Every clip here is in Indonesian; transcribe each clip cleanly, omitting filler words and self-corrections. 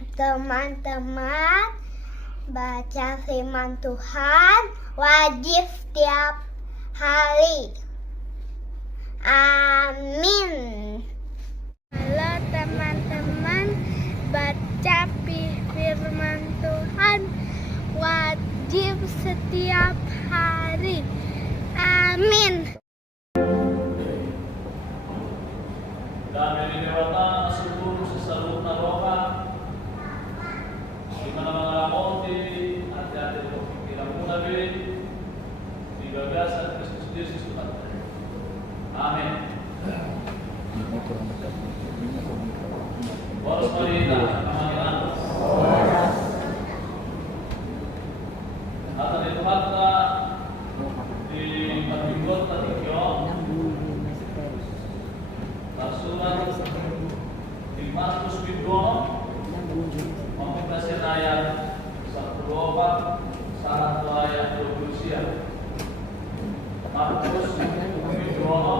Teman-teman, baca firman Tuhan wajib setiap hari. Amin. Halo teman-teman, baca firman Tuhan wajib setiap hari. Amin. Kami dewata seluruh sesalur naroka di mana mengalami hati-hati berpikiran munabi di gagasan Kristus Yesus Tuhan. Amin. Boros perintah kemanian. Atas itu kata di Matius Rasulan di Markus Bidono membacakan ayat 124 saat ayat 20. Markus Bidono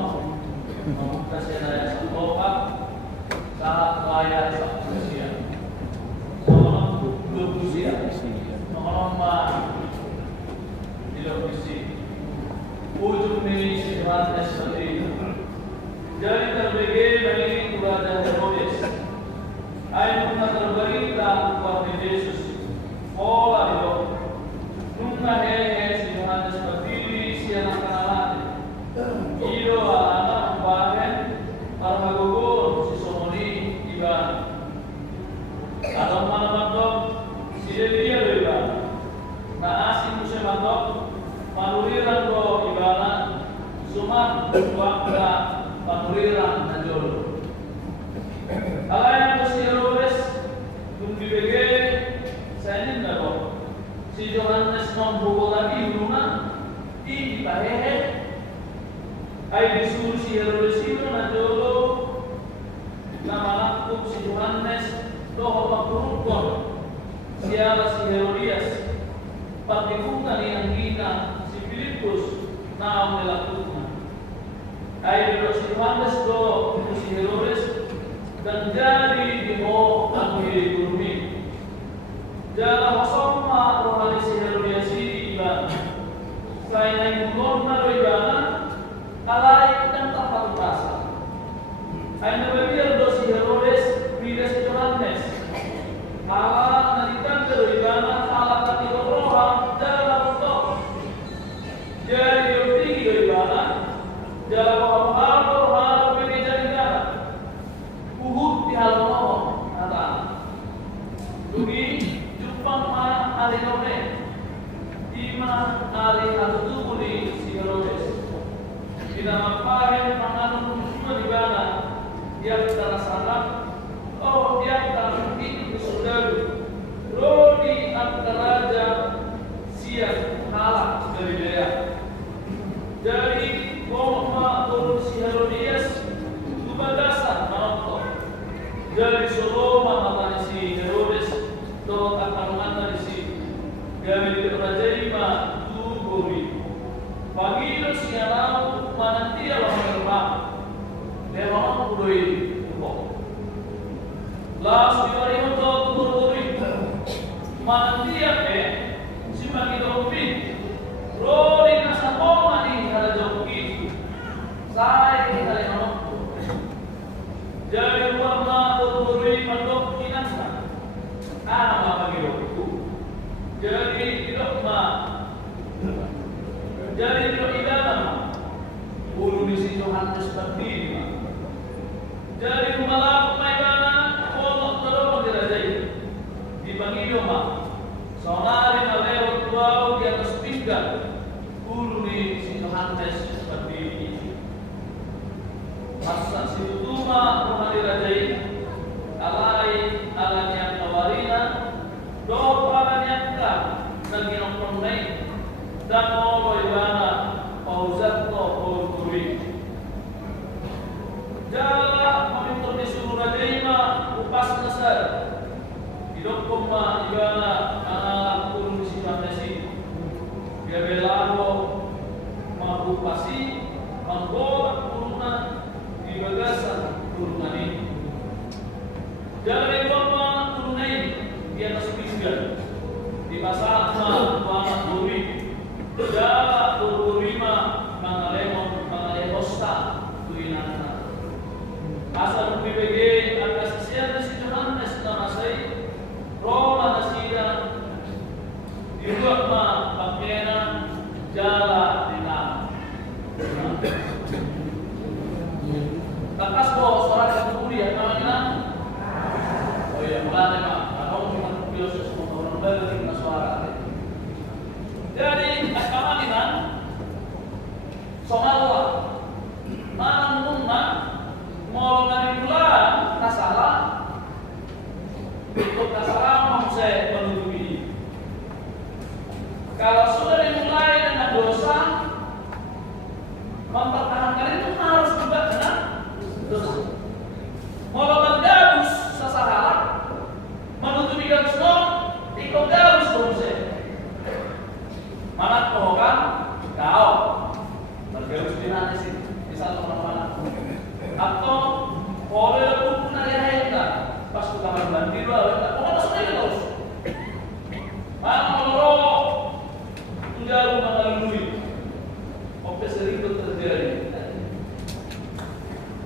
membacakan ayat 124 saat ayat 20. Soalnya 20 nomor di lokasi ujung ini sifatnya seperti ini. Jadi terbagai bagi Raja Herodes. Ayat pun terberita kepada Yesus. Olah itu. Nunca hehe si Yohanes berdiri si anak kenalan. Ido anak membahen para gugur si Somoni iban. Atau mana mandok si Delia iban. Nah asing musim mandok manuriran do ibana. Sumat wakda panuriran najol. Alayan si Herodes dum dibege sanin daro. Si Yohanes non bogo lagi rumah di pahehe. Ai disuruh si Herodes itu najolo nama aku si Yohanes doho pakurukon. Siapa si Herodias patikungan yang kita si Filipus naam melakukan. Ayat si Yohanes do si Herodes dan jadi dimo akhir kurmi. Jala wasoma rohani si Herodias iban. Selain yang normal ibana, alai dan tak rasa. Ayat berbiar do si Herodes bidas Yohanes. Allah nadikan do ibana Allah kati roha jala untuk. Jadi tinggi do ibana. Jalan hal ini jadi jalan. Uhud di halaman kata. Dugi jumpa ma ali nome. Ima ali hatu buli si Herodes. Kita mapahen panganun semua di mana dia kita rasakan. Oh dia kita itu saudara. Rodi antara raja siap kalah dari dia. Jadi Muhammad turun si Herodias itu bagasan menonton. Dari Sodoma matanya si Herodes do akan mata di sini. Kami di Rajaima Tugori. Pagi si alam mana dia lawan terbang. Memang kudoi tuh. Las di hari itu Tugori. Mana dia si pagi dopin. Rodi nasa koma di hari joki. Saya kita lihat jadi warna turun mandok kinasa. Apa bagi itu? Jadi tidak jadi tidak idana. Bulu di situ Yohanes berdiri. Jadi malam maidana pondok terus dirajai. Dibagi doma. Sonari maleo tuau di atas pinggang. Bulu di situ Yohanes berdiri. Masa situ tuma rohani rajai alai alanya kawarina do paranya ka nagi nongkrong naik dan mau ibana pauzat to pauzuri jala pemimpin disuruh rajai ma upas nasar hidup koma ibana anak turun si Yohanes dia belaro mengupasi menggoda turunan di bagasan turunan ini. Jangan lupa turunan ini. di atas pinggan di pasal Muhammad Buri jala Purwurima Mangalemon Mangalemosta Tuinana asal PBG atas siapa si Johannes namasai Roma nasida dibuat ma pakena jala dinam takas bo suara yang kuliah namanya oh ya mulai Pak kalau kita biasa semua orang baru kita suara jadi kamanan soalnya manungna mau ngari bulan kasalah untuk kasalah mau saya menutupi kalau sudah dimulai dengan dosa mempertahankan itu harus juga dengan dosa mau gabus sasaran menutupi gabus dong ikut gabus dong saya mana kau kan kau bergabus di nanti sih di satu mana atau oleh pun ayah kita pas ke kamar mandi dulu pokoknya sendiri terus mana kalau menjalu mengalui oke sering itu terjadi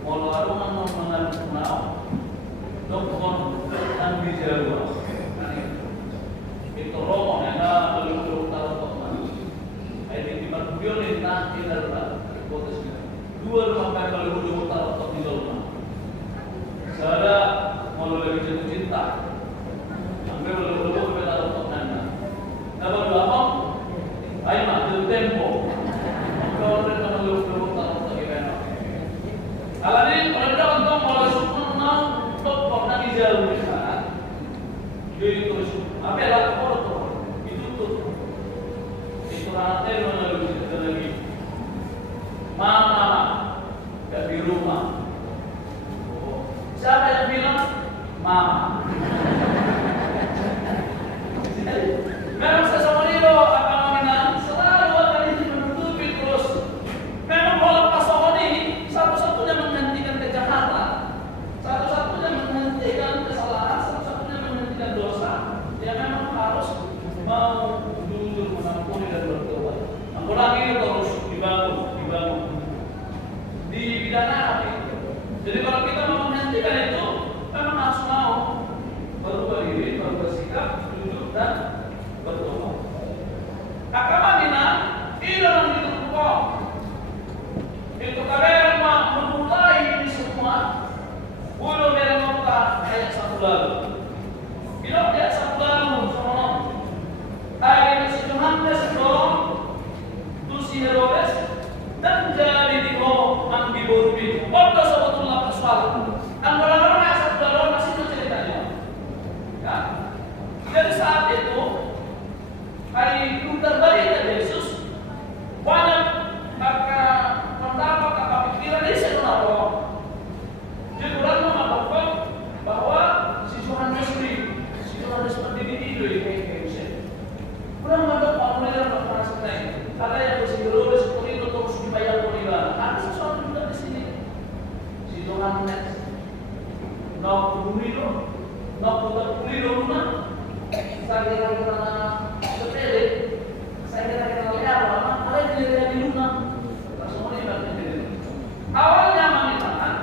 mau lalu mengalui mau dokter dan bijaru itu romo yang belum tahu teman ayat di Markubion ini nanti dalam hipotesis dua rumah kalau belum tahu di dalam saya mau lagi jatuh cinta ambil belum tahu teman apa dua apa ayo maju tempo kalau mereka belum tahu lagi kan kalau ini mereka untuk mulai sempurna dokter nanti jauh di sana jadi terus apa ya itu tuh itu rantai melalui kita lagi mama gak di rumah siapa yang bilang mama memang sesama ini loh akan mengenal selalu akan ini menutupi terus memang kalau lepas soal ini satu-satunya menghentikan kejahatan satu-satunya menghentikan kesalahan satu-satunya menghentikan dosa ya memang harus mau jujur mengampuni dan bertobat mengulangi terus dibangun di bidang hati jadi kalau kita mau menghentikan itu memang harus mau berubah diri berubah sikap jujur dan bertobat akamanina dalam hidup kau itu kalian memulai ini semua belum yang nota ayat 1 lalu bilang ayat 1 lalu sama ayat si Johannes dong tu si Herodes dan jadi di bawah ambil borbi waktu sebetulnya persoalan anggaran ayat 1 lalu masih itu ceritanya ya jadi saat itu hari terbaik dari Yesus banyak pendapat pikiran di sana loh. Jadi orang mengatakan bahwa si Johannes seperti ini loh kayak Yesus. Orang mengatakan orang berperang sebenarnya. Karena yang bersimpul seperti itu terus dibayar pengadilan. Ada sesuatu juga di sini. Si Johannes nak bumi loh, nak putar bumi loh mana? Saya kira sepele. Saya kira lihat apa? Ada yang dilihat di Luna. Awalnya mengatakan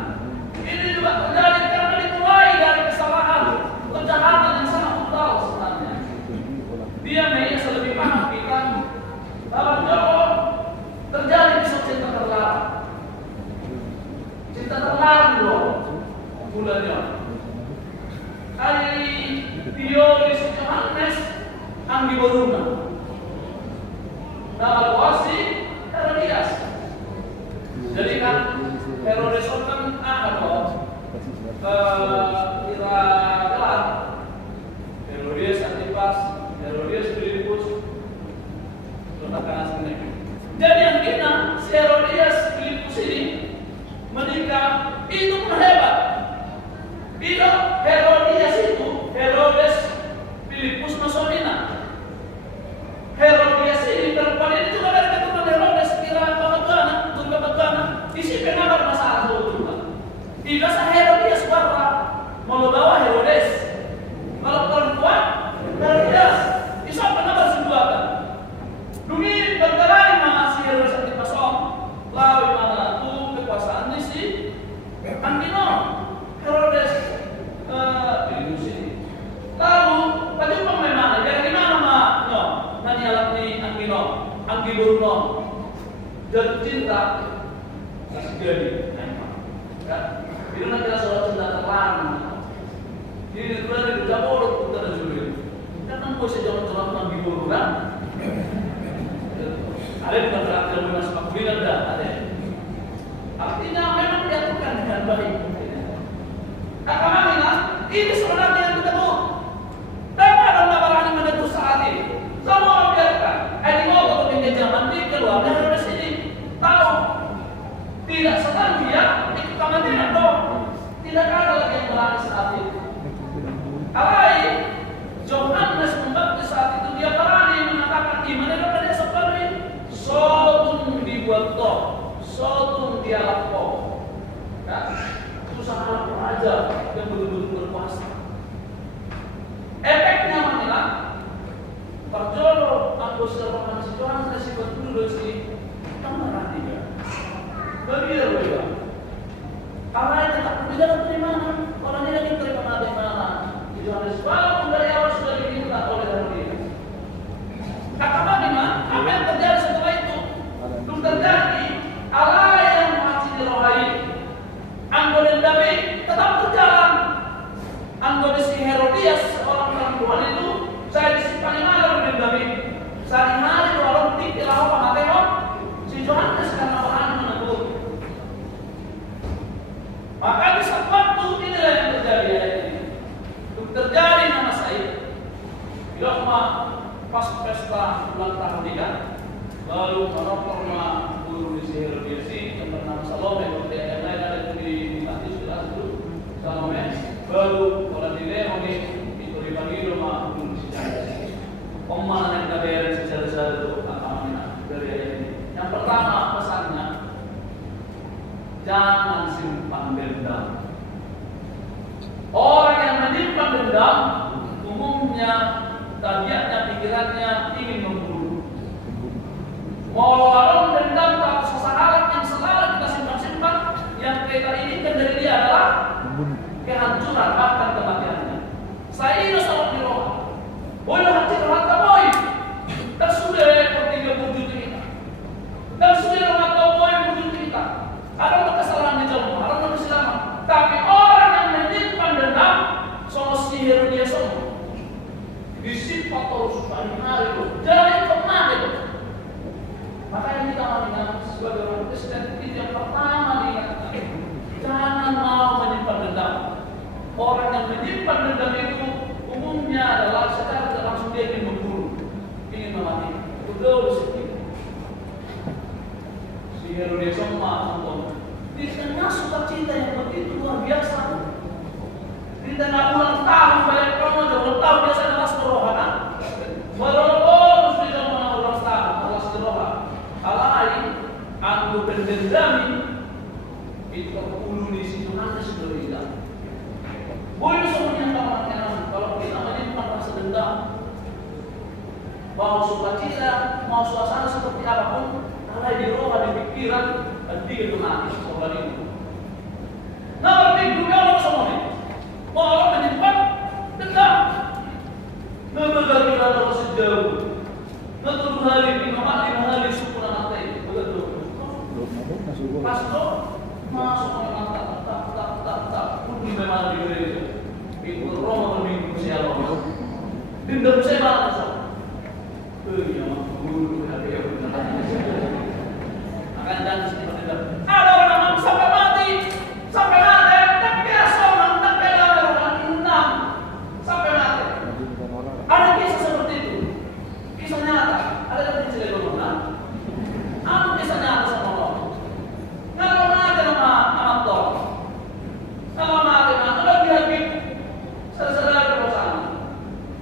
ini juga terjadi karena dimulai dari kesalahan kejahatan yang sangat brutal sebenarnya. Dia menyesal lebih paham kita bahwa kalau terjadi kisah cinta terlarang, cinta terlarang loh bulannya. Kali teori Johannes Anggi Boruna, nama wasi Herodias. Jadi kan Herodes kan kira gelar Herodias Antipas, Herodias Filipus, jadi yang kita si Herodias Filipus ini menikah itu pun hebat. Bila Herodias itu Herodes Filipus Masonina, Herodias ini perempuan ini juga dari keturunan Herodes kira isi pengabar masalah itu. Tidak sah Herodias warna mau bawa Herodias menghibur non jatuh cinta kasih jadi ya itu nanti soal cinta terang ini dua dari dapur kita ada juga kan posisi jalan-jalan menghibur kan ada di antara ilmu sepak bola ada artinya memang diaturkan dengan baik. Kakak ini sebenarnya yang kita mau. Dan ada laporan yang menegur saat ini. Semua orang biarkan. Ini mau untuk pinjaman di keluar dari sini. Tahu tidak sedang dia ikut kementerian dong. Tidak ada lagi yang berani saat itu. Alai Johannes Pembaptis saat itu dia berani mengatakan iman itu ada seperti sotun dibuat toh, sotun dialog. Itu sangat raja yang betul-betul berkuasa. Efeknya mana? Perjolo aku serahkan situasi resiko dulu sih. Kamera dia. Begitu juga. Karena itu tak berjalan dari mana? Orang ini lagi terima dari mana? Itu harus walaupun dari awal sudah diminta oleh dia. Kata mana? Apa yang terjadi setelah itu? Belum terjadi. Allah yang masih dirohai. Anggota David tetap berjalan. Anggota si Herodias seorang perempuan itu saya disimpan malam dengan David. Sehari-hari orang tidak apa Mateo si Yohanes karena berani menegur. Maka di saat waktu inilah yang terjadi ini. Terjadi nama saya. Bila pas pesta ulang tahun ini kan, lalu menorma guru di Herodias yang bernama Salome. Yang lain ada di Matius jelas itu Salome baru orang di Leoni itu dipanggil rumah guru sejarah pemahaman yang KBR sejarah itu amanah dari ini. Yang pertama pesannya jangan simpan dendam. Orang yang menyimpan dendam umumnya tabiatnya pikirannya ingin membunuh. Mau orang dendam tak sesaat yang selalu kita simpan-simpan yang kita inginkan dari dia adalah kehancuran bahkan kematiannya. Saya ini sama di roh. Boleh hancur harta boy. Dan sudah bertiga wujud kita. Dan sudah mengatakan boy wujud kita. Ada kesalahan di jalan, ada kesilapan. Tapi orang yang menyimpan dendam sama sihir dia semua. Disifat terus hari-hari itu. Jangan pernah itu. Makanya kita mengingat sebagai orang Kristen itu yang pertama diingatkan. Jangan mau menyimpan dendam. Orang yang menyimpan dendam itu umumnya adalah secara tidak langsung dia ingin membunuh, ingin memati. Itu dulu sedikit. Si Herodes semua contoh. Di tengah sukacita yang begitu luar biasa. Di tengah ulang tahun banyak orang yang ulang tahun biasa adalah serohanan. Walaupun sudah menang ulang tahun adalah serohan. Alai aku berdendami itu terpuluh di situ nanti sudah hilang. Boleh semuanya kematian kalau kita menyimpan rasa dendam, mau sukacita, mau suasana seperti apapun, alai di roh, di pikiran, dan dia mati soal itu. Nah, berarti dunia orang semua ini, mau orang menyimpan dendam, membeli kita sejauh, betul hari 5 hari suku nama teh, betul. Pastor masuk ke mata, tak, pun memang di gereja. Itu roh minggu siapa? Dendam saya malah so. Ya, guru hati yang benar. Akan dan seperti itu. Ada orang sampai mati, tak biasa orang tak bela orang enam sampai mati. Ada kisah seperti itu. Kisah nyata. Ada yang cerita orang. Apa kisah nyata sama orang? Kalau mati nama amator. Kalau mati lagi saudara bersama.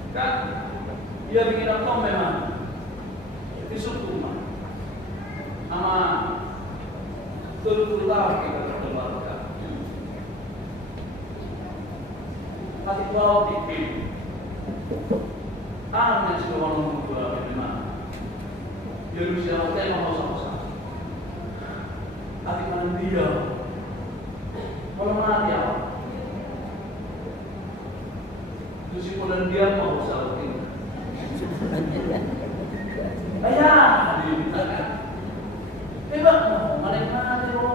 Kan? Dia bikin apa memang? Disuruh nama terutama kita terdebarkan. Hati kau dipilih. Anak yang sudah orang tua bagaimana? Yerusalem tema masa-masa. Hati mana dia? Kalau mana dia? Terus dan dia mau saling. Ayah, Diba? Mana yo,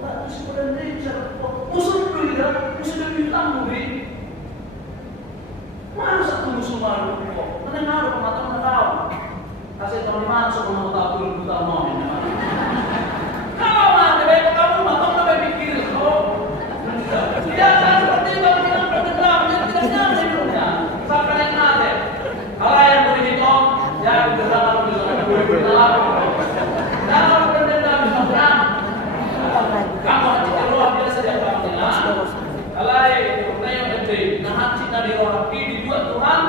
nggak mesti berhenti bisa. Musuh dulu ya, musuh dulu bilang mudi. Masa tuh musuh baru kok? Mana ngaruh pematasan nggak tahu. Kasih tahu di mana sebelum tahu turun kita mau ini. Kalau mati baik kamu matang lebih pikir loh. Ya kan seperti itu kita berdendam, tidak nyampe hidupnya. Sampai yang mati. Kalau yang begitu, ya berdendam berdendam. Kalau berdendam berdendam. Kamu hati keluar biasa dia panggilnya. Kalau itu yang gede, nah hati nadi orang ini dibuat Tuhan.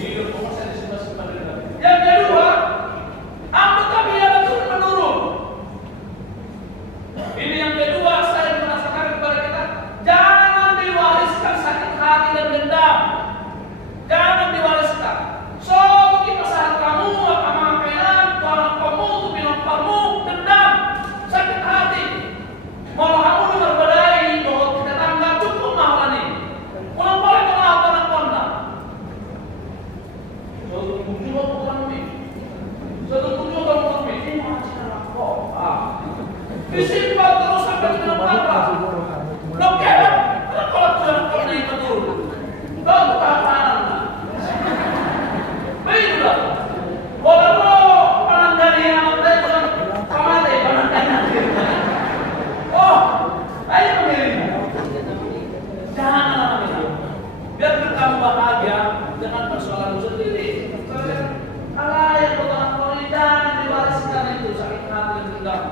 Hidup saya di sebelah berdendam. Yang kedua, anggota biara turun menurun. Ini yang kedua saya merasakan kepada kita, jangan diwariskan sakit hati dan dendam. Jangan diwariskan. So, di pasangan kamu, apa makanan, orang kamu, bilang kamu, dendam, sakit hati. Mau kamu dengar badai, bahwa kita tangga cukup mahal ini. Ulang balik ke mahal tanah kondak. Suatu tujuh bukan ini. Suatu tujuh bukan ini. Ini macam apa? Disimpan terus sampai ke apa? Oke, kalau tujuan kau itu turun, kau untuk apaan? Baiklah, kalau pandangan yang ada itu pamade pandangan. Oh, ayo mengirim. Jangan biar kamu bahagia dengan persoalan sendiri. Allah yang bertanggung jawab jangan diwariskan itu sakit hati dan dendam.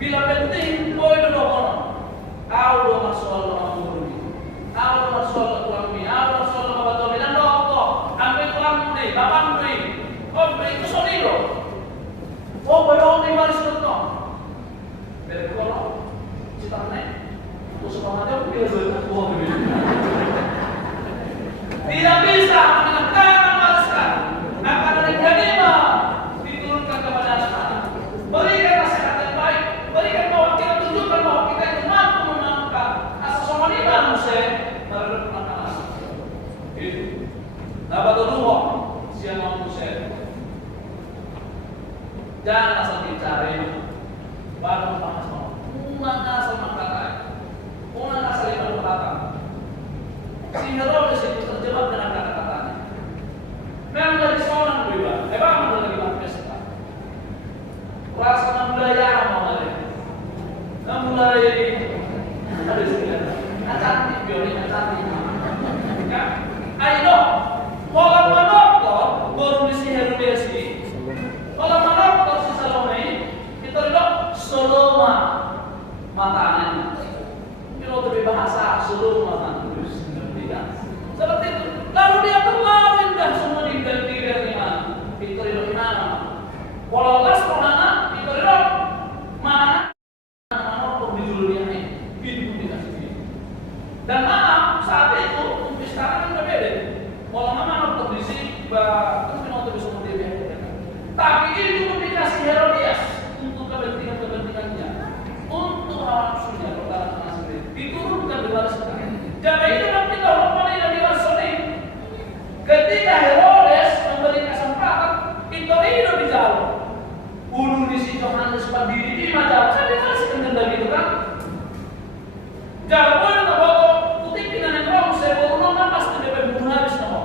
Bila penting, boy dulu kono. Kau do masoal orang murni. Kau do masoal tuan mi. Kau do masoal bapak tuan mi. Dan doktor, ambil tuan mi, bapak mi. Oh, itu solido. Oh, boy ni maris doktor. Biar kono, cita nek. Tu semangatnya bila benar buah begitu. Tidak bisa mengenalkan masker. Akan ada ganima diturunkan kepada anak. Berikan nasihat yang baik. Berikan bahwa kita tunjukkan bahwa kita itu mampu menangkap asas somani manusia terhadap anak-anak. Itu. Dapat dulu siang manusia. Jangan asal dicari. Baru bahas mau. Unang asal makata. Unang asal yang berkata. Si Herodes itu terjebak dengan kata-katanya. Memang dari seorang pribadi. Memang lagi pesta. Rasa budaya apa mulai ada sekian cantik biolin cantik ya ayo kalau manoktor baru di Herodes kalau manoktor si Salome itu adalah Soloma matanya itu lebih bahasa Soloma matanya seperti itu lalu dia terlalu indah semua di dirinya itu adalah mana kalau las mana itu adalah mana dan maaf saat itu untuk sekarang kan beda. Kalau memang kondisi terus mau terus motivasi. Tapi ini cuma dikasih Herodias untuk kepentingannya, untuk hal nafsunya perkara sendiri. Diturunkan diwariskan. Jadi itu nanti kalau mana yang diwariskan. Ketika Herodes memberi kesempatan, itu dijawab. Ulu di situ Yohanes berdiri di majal, kan diwariskan dendam itu kan? Jangan boleh tak bawa putih pinang yang rom saya baru nonton pasti dia bunuh habis nama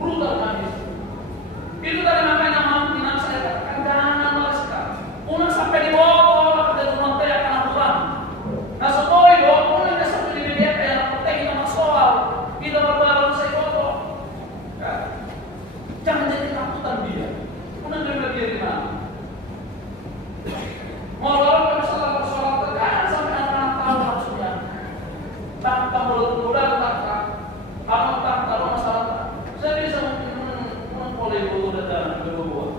brutal habis. Itu tadi makanya mampu pinang saya katakan jangan melaskan. Unang sampai di bawah ke rumah teh akan aturan. Nah semua itu unang yang sampai di media kayak teh nama soal kita berbalan saya foto. Jangan jadi takutan dia. Unang dia di mana? Mau lawan persoalan tekan sampai anak-anak tahu maksudnya. Tanpa mulut-mulut tak taruh masalah. Saya bisa memulai buku dan berbuat.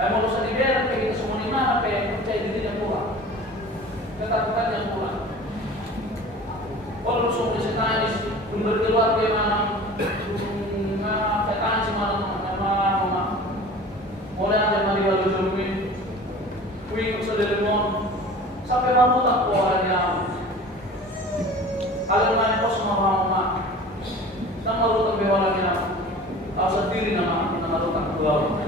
Mau usah dibiarkan kayak gitu semua lima apa yang percaya diri yang kurang, ketakutan yang kurang. Kalau semua bisa tangis, belum berkeluar bagaimana? Saya tangis mana? Mulai ada mari baru jomin. Wing sudah sampai mampu tak kuarnya. Kalau main pos mama, sama lu tak bewalannya. Tahu sendiri nama lu tak keluar.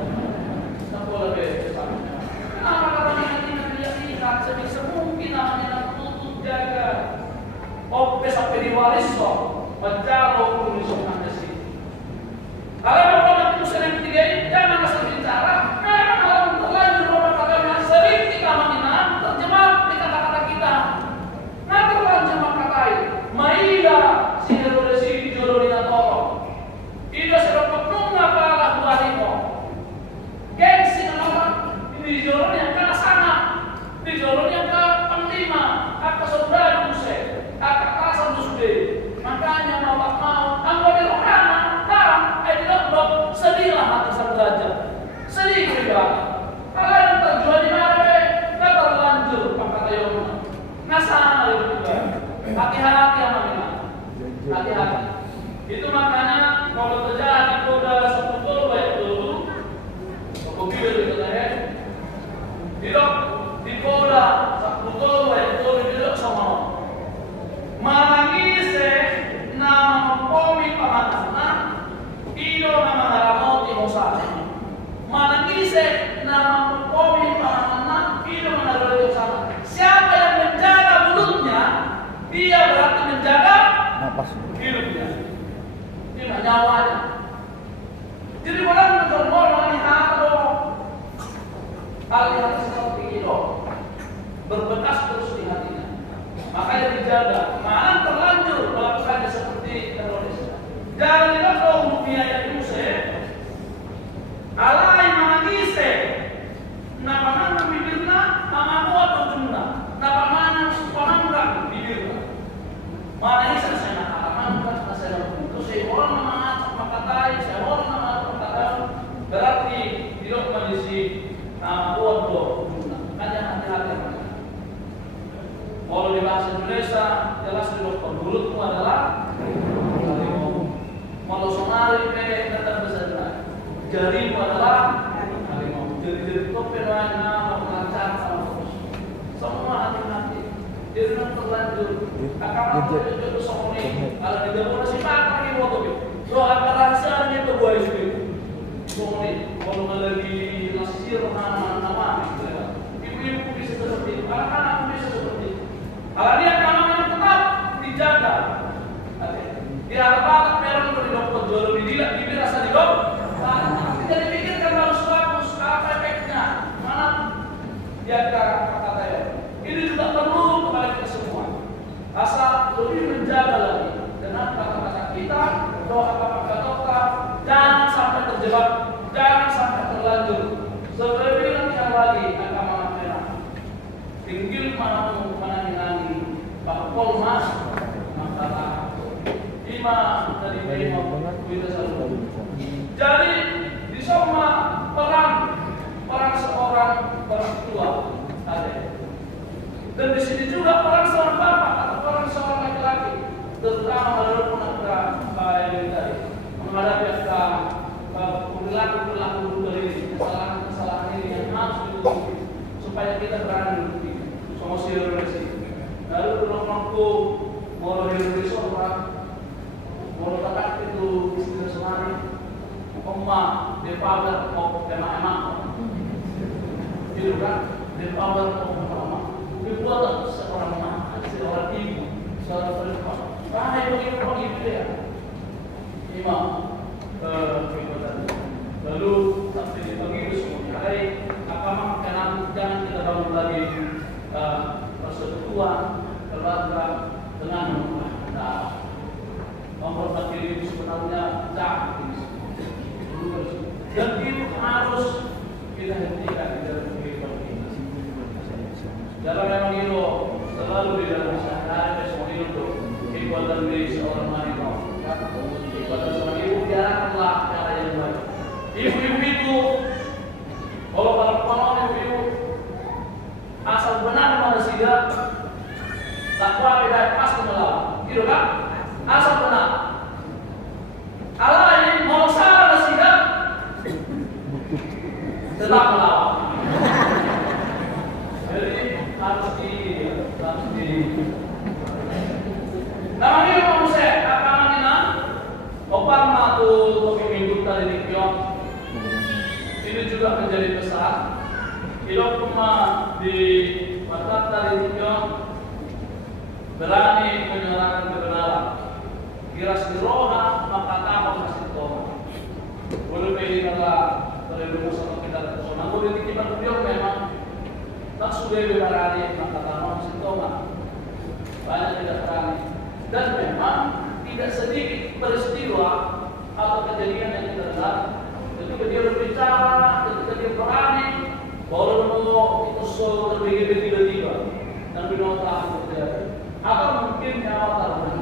hati-hati. Itu makanya kalau terjadi koda sepuluh itu, kopi itu tadi, di koda sepuluh itu duduk sama. Manangise nama pomi pamatana, ilo nama naramoti mosasi. Manangise nama pomi pamatana, ilo nama naramoti mosasi. Siapa yang menjaga mulutnya, dia berarti menjaga hidupnya. Ini nyawanya. Jadi orang berkorban lihat dong. Kalian seperti itu berbekas terus di hatinya. Makanya dijaga. Mana terlanjur melakukannya seperti teroris. Jangan lihat dong dunia yang usai. Alai mangise. Nama mana bibirna, nama buat berjumlah. Nama mana panangga bibirna. Mana isa saya nak alaman kan saya itu saya orang nama makatai, saya orang nama makatai. Berarti tidak mengisi nama buat berjumlah. Hanya hati-hati. Kalau di bahasa Indonesia jelas di dokter mulutmu adalah harimau. Kalau Somali tetap bisa jarimu adalah harimau. Jadi topen mana melancar sama semua hati-hati. Dia tidak terlanjur. Akan itu semua ini. Kalau di dalam si pakai ini waktu itu. Doa kerasanya itu buat itu. Semua ini. Kalau lagi lasir nama ibu-ibu bisa seperti itu. Anak-anak bisa seperti itu. Kalau dia kamar yang tetap dijaga, di alat merah untuk didokter jual didilat, bibir rasa didok. Tidak dipikirkan harus bagus, apa efeknya, mana dia kata saya. Ini juga perlu kepada kita semua. Asal lebih menjaga lagi dengan kata-kata kita, doa kata dokter, jangan sampai terjebak, jangan sampai terlanjur. Sebelum yang lagi agama merah, tinggal mana menangi Pak Polmas, maka lima dari lima kita selalu. Jadi di semua peran seorang orang tua ada. Dan di sini juga peran seorang bapak atau peran seorang laki-laki, terutama dalam menghadapi tadi, menghadapi perilaku dari kesalahan ini yang harus ditutupi supaya kita berani sama solusi. Lalu kalau mampu mau dari seorang mau tetap itu istilah semari, emak depader mau emak itu kan depader mau dibuat seorang emak, seorang ibu, seorang perempuan. Itu begitu ya, imam. Lalu sampai begitu semuanya. Hai, agama jangan kita bangun lagi persekutuan keluarga dengan menghormati diri sebenarnya jangan. Dan itu harus kita hentikan di dalam kehidupan kita. Dalam memang itu selalu di dalam sehari-hari semua itu kekuatan diri seorang wanita. Kekuatan seorang ibu biarkanlah cara yang baik. Ibu-ibu itu kalau ibu-ibu asal benar manusia takwa beda pasti melawan, gitu kan? Asal benar. Kalau ini mau salah manusia tetap melawan. Jadi harus di namanya manusia akan mana? Opan matu topi minggu tadi di kios. Ini juga menjadi pesan. Hidup rumah di mata tadi di kios berani menyuarakan kebenaran. Kiras diroha maka takut masih toha. Boleh pilih kata terlalu sama kita tersono. Boleh dikibat beliau memang tak sudah berani maka takut masih toha. Banyak tidak berani dan memang tidak sedikit peristiwa atau kejadian yang kita dengar ketika dia berbicara, ketika dia berani, baru itu terbagi tiba-tiba dan binatang terjadi. Atau mungkin nyawa taruhan.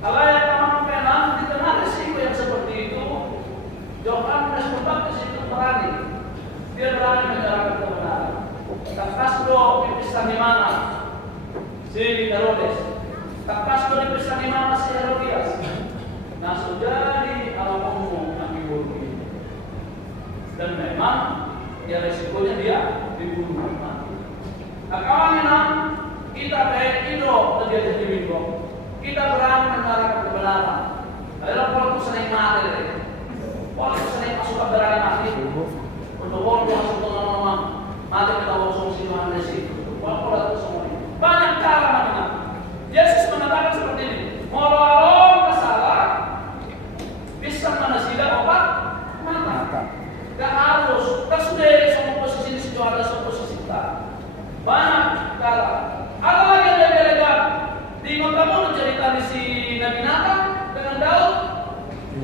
Kalau yang kamu penang di tengah risiko yang seperti itu, Johan Mesmubak di situ berani. Dia berani menjalankan kebenaran. Kak Castro dipisah di mana? Si Herodes. Kak Castro dipisah di mana? Si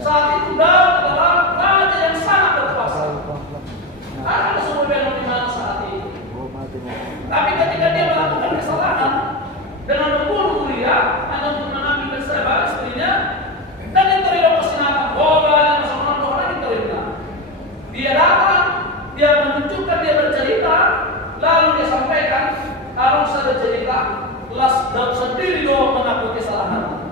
Saat itu Daud adalah raja yang sangat berkuasa. Ada semua yang dimana saat itu. Tapi ketika dia melakukan kesalahan dengan membunuh Uria hanya untuk mengambil Batseba istrinya, dan diterima persinakan bola yang sama orang diterima. Dia datang, dia menunjukkan, dia bercerita, lalu dia sampaikan, harus ada cerita, Daud sendiri doang mengakui kesalahan.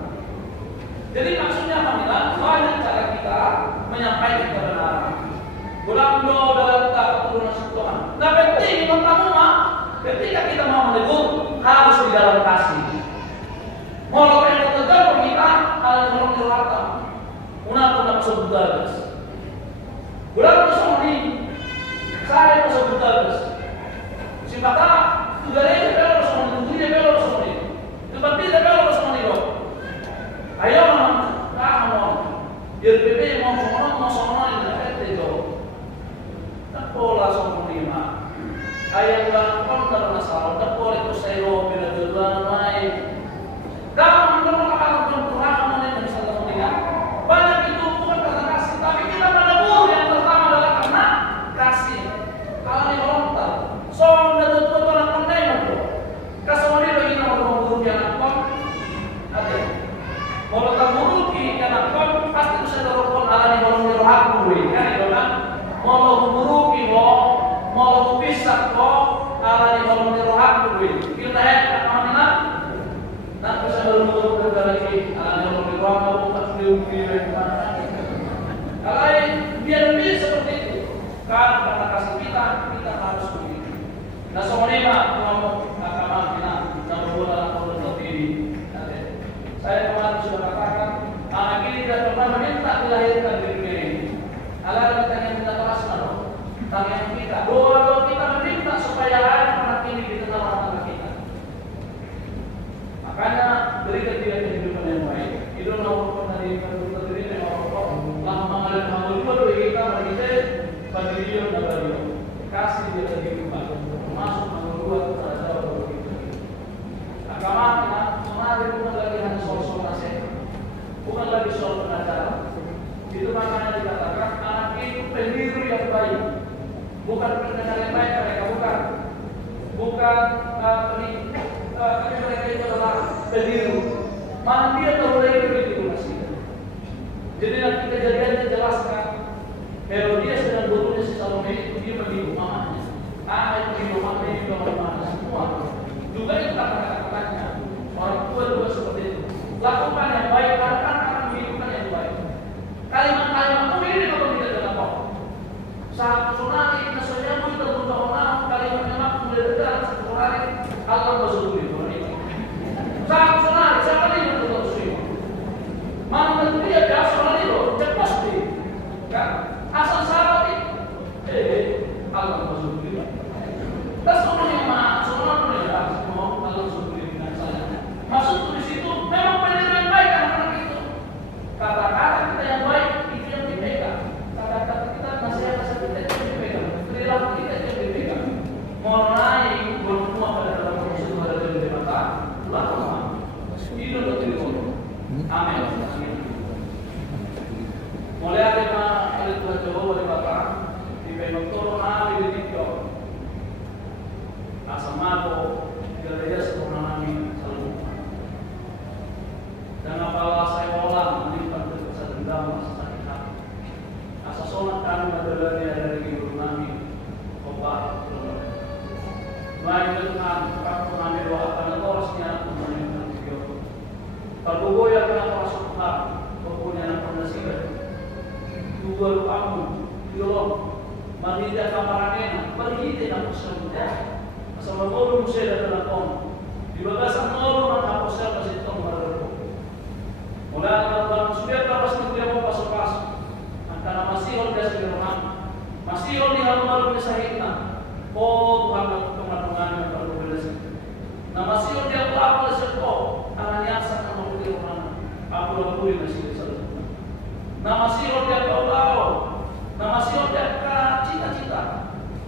Jadi maksudnya apa? Banyak cara kita menyampaikan kebenaran. Kurang doa dalam keturunan Tuhan. Nah penting pertama, ketika kita mau menegur harus di dalam kasih. Mau yang tegar kita harus dalam kelihatan. Unak sebut bagus. Kurang bersama ini, saya sebut bagus. Simpata tugasnya kalau bersama ini, tugasnya kalau bersama ini, tempat tidak kalau bersama ini. Ayo kamu, JPP mau sama ini, itu. Tak pola sama lima. Ayat yang kontra masalah, tak boleh kusero bila jualan lain. Kamu akan berkurang menit misalnya melihat banyak itu bukan karena kasih, tapi kita menegur yang pertama adalah karena kasih. Kalau ini lontar, soalnya itu orang pandai itu. Kasih dia lagi nama guru yang apa? Ada. Kalau kamu rugi karena kau pasti bisa dorong ala di bawah rohaku, kan itu kan? Mau rugi mau pisah kok ala di bawah rohaku, kita hebat mana? Tak bisa berumur lagi ala di bawah rohaku tak diuji mana? Kalau biar lebih seperti itu, kan karena kasih kita harus begitu. Nah semuanya ngomong agama kita sama bola atau ini. Saya kemarin sudah katakan, anak ini tidak pernah meminta dilahirkan di dunia ini. Allah kita yang minta terasa, tapi yang kita doa kita meminta supaya anak ini dikenal anak kita. Makanya berikan dia kehidupan yang baik. Itu nomor dari kehidupan diri yang Allah. Lama mengalir hamil dua kita begitu pada dia dan beliau. Kasih dia kehidupan, masuk menurut saja begitu. Agama kita mengalir bukan lagi hanya soal nasihat, bukan lagi soal pengajaran. Itu makanya dikatakan anak itu peniru yang baik, bukan pendengar yang baik mereka bukan mereka itu adalah peniru. Malah dia tahu lagi begitu masih. Jadi nanti kejadiannya jelaskan. Herodias dengan gurunya si Salome itu dia meniru mamanya. Itu meniru mamanya juga mamanya semua. Juga itu kata-katanya. Orang tua juga seperti itu. Lakukan yang baik, akan menghidupkan yang baik. Kalimat-kalimat itu ini kalau tidak dalam apa. Saat tsunami, nasonya pun terbuka orang. Kalimatnya mak mulai dekat tsunami. Allah bersyukur itu. Saat tsunami, siapa lagi yang terbuka tsunami? Mana tentu dia jauh tsunami itu, cepat sih. Kan? Asal sahabat itu. Allah bersyukur itu. Dan semuanya mak, semua pun ya. Semua Allah bersyukur. Maksud di situ memang peniru yang baik anak-anak itu. Kata-kata kita yang baik itu yang dipegang. Kata-kata kita nasihat kita itu yang dipegang. Perilaku kita itu yang dipegang. Mulai berumah pada dalam proses pada dari mata, lama. Itu betul. Amin. Mulai ada Tuhan Jehovah di Bapak di penonton ali di Tiktok. Asamato gereja sempurna dan apalah saya ulang menyimpan kesan dendam sakit hati. Asa solat kami adalah dari guru kami obat. Mari Tuhan, kami mengambil doa karena torosnya menyimpan video. Perbugo yang kena masuk Tuhan, perbugonya anak penasihat. Dua kamu, diolong, mandidah kamarana, pergi tidak bersedia. Asal membawa musya dan kom. Di bagasan orang nak posel masih tong baru. Mulai kalau sudah terus dia mau pasok-pasok. Antara masih orang dia sudah orang, masih orang di halaman baru disahitna. Oh Tuhan pengatungan yang baru beres. Nah masih orang dia pelaku sekolah, anaknya asal mau di rumah. Aku lakuin masih disana. Nah masih orang dia tahu, nah masih orang dia cita-cita.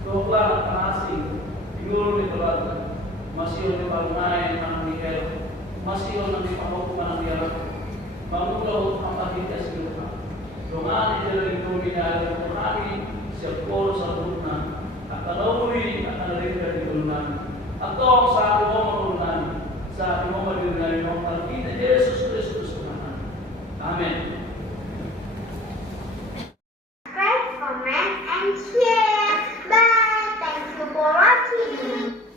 Doklar asing, dulu di keluarga. Masih orang baru main, anak dihel. Masih orang di panggung mana dia. Bangunlah untuk hamba kita sebelumnya. Rumani dari dominasi kami siap kol sa turunan at kalawin at nalagyan di turunan atau sa ating mga turunan sa ating mga madirinan ng kalkita Jesus Kristus Tuhan. Amen. Subscribe, comment, and share. Bye. Thank you for watching.